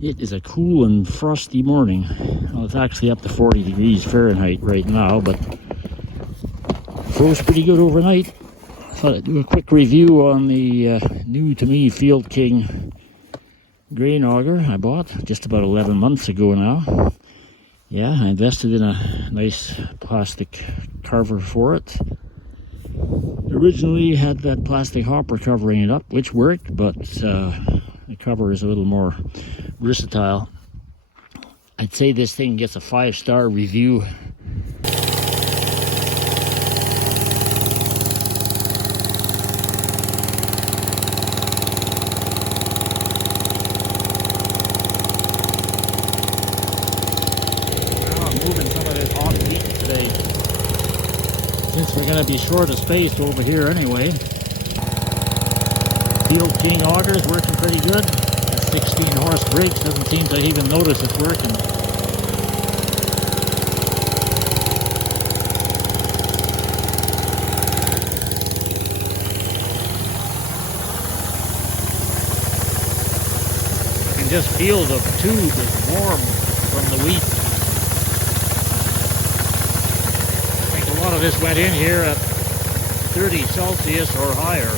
It is a cool and frosty morning. Well, it's actually up to 40 degrees Fahrenheit right now, but froze pretty good overnight. Thought I'd do a quick review on the new to me Field King grain auger I bought just about 11 months ago now. Yeah, I invested in a nice plastic cover for it. Originally had that plastic hopper covering it up, which worked, but the cover is a little more versatile. I'd say this thing gets a 5-star review. Moving some of this hot wheat today, since we're going to be short of space over here anyway. Field King auger is working pretty good. That 16 horse brakes doesn't seem to even notice it's working. I can just feel the tube is warm from the wheat. A lot of this went in here at 30 Celsius or higher.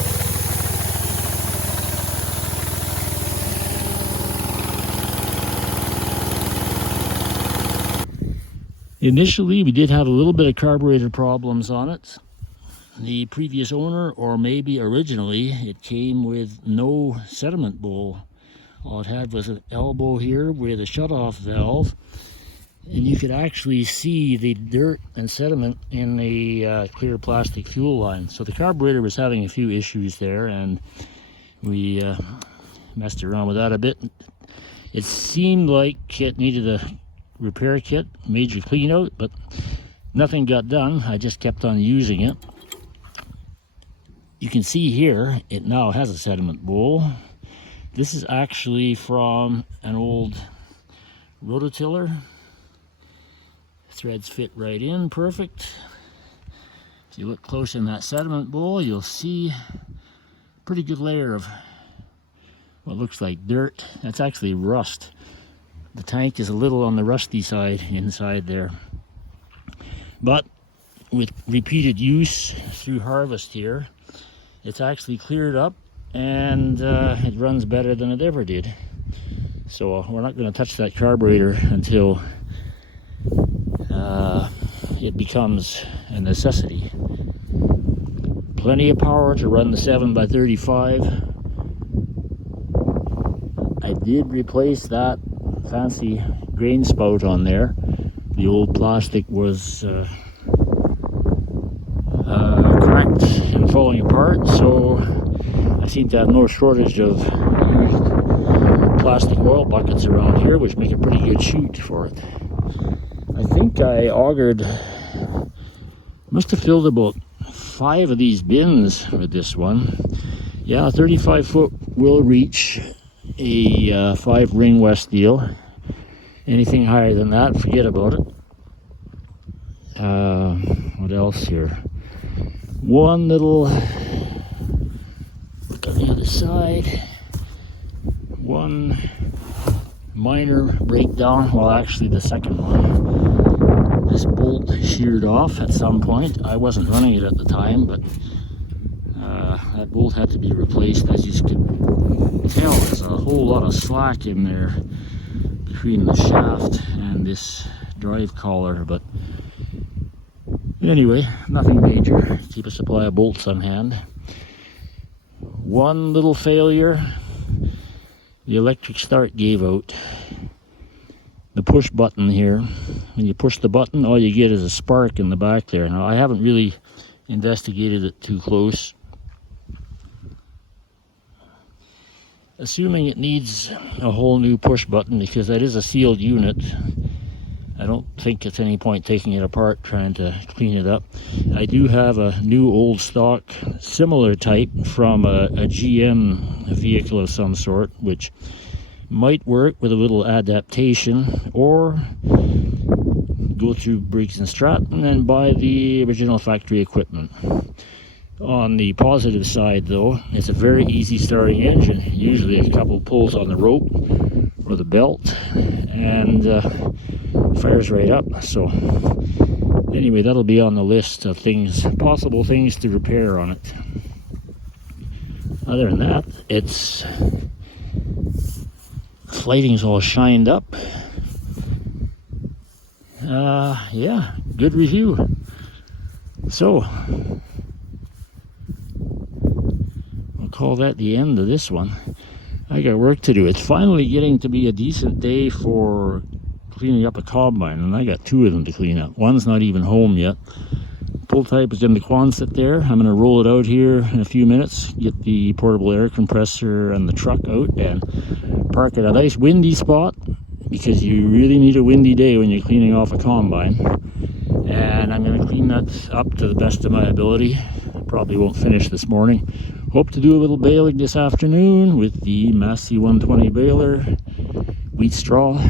Initially, we did have a little bit of carburetor problems on it. The previous owner, or maybe originally, it came with no sediment bowl. All it had was an elbow here with a shutoff valve. And you could actually see the dirt and sediment in the clear plastic fuel line. So the carburetor was having a few issues there, and we messed around with that a bit. It seemed like it needed a repair kit, major clean out, but nothing got done. I just kept on using it. You can see here, it now has a sediment bowl. This is actually from an old rototiller. Threads fit right in perfect. If you look close in that sediment bowl, you'll see a pretty good layer of what looks like dirt. That's actually rust. The tank is a little on the rusty side inside there. But with repeated use through harvest here, it's actually cleared up, and it runs better than it ever did. So we're not going to touch that carburetor until it becomes a necessity. Plenty of power to run the 7x35. I did replace that fancy grain spout on there. The old plastic was cracked and falling apart, so I seem to have no shortage of used plastic oil buckets around here, which make a pretty good chute for it. I think I augered, must have filled about 5 of these bins with this one. Yeah, a 35 foot will reach a 5 ring West deal. Anything higher than that, forget about it. What else here? One little, look on the other side. One minor breakdown, well actually the second one. This bolt sheared off at some point. I wasn't running it at the time, but that bolt had to be replaced. As you can tell, there's a whole lot of slack in there between the shaft and this drive collar, but anyway, nothing major. Keep a supply of bolts on hand. One little failure, the electric start gave out. The push button here, when you push the button, all you get is a spark in the back there. Now, I haven't really investigated it too close. Assuming it needs a whole new push button, because that is a sealed unit, I don't think it's any point taking it apart trying to clean it up. I do have a new old stock similar type from a GM vehicle of some sort, which might work with a little adaptation, or go through Briggs & Stratton and buy the original factory equipment. On the positive side, though, it's a very easy starting engine. Usually a couple pulls on the rope or the belt, and fires right up. So anyway, that'll be on the list of things, possible things to repair on it. Other than that, its lighting's all shined up. Yeah, good review. So I'll call that the end of this one. I got work to do. It's finally getting to be a decent day for cleaning up a combine, and I got 2 of them to clean up. One's not even home yet. Pull type is in the Quonset there. I'm going to roll it out here in a few minutes, get the portable air compressor and the truck out, and park at a nice windy spot, because you really need a windy day when you're cleaning off a combine. And I'm going to clean that up to the best of my ability. Probably won't finish this morning. Hope to do a little baling this afternoon with the Massey 120 baler, wheat straw.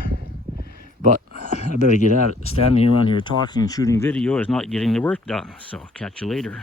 But I better get at it. Standing around here talking and shooting video is not getting the work done. So catch you later.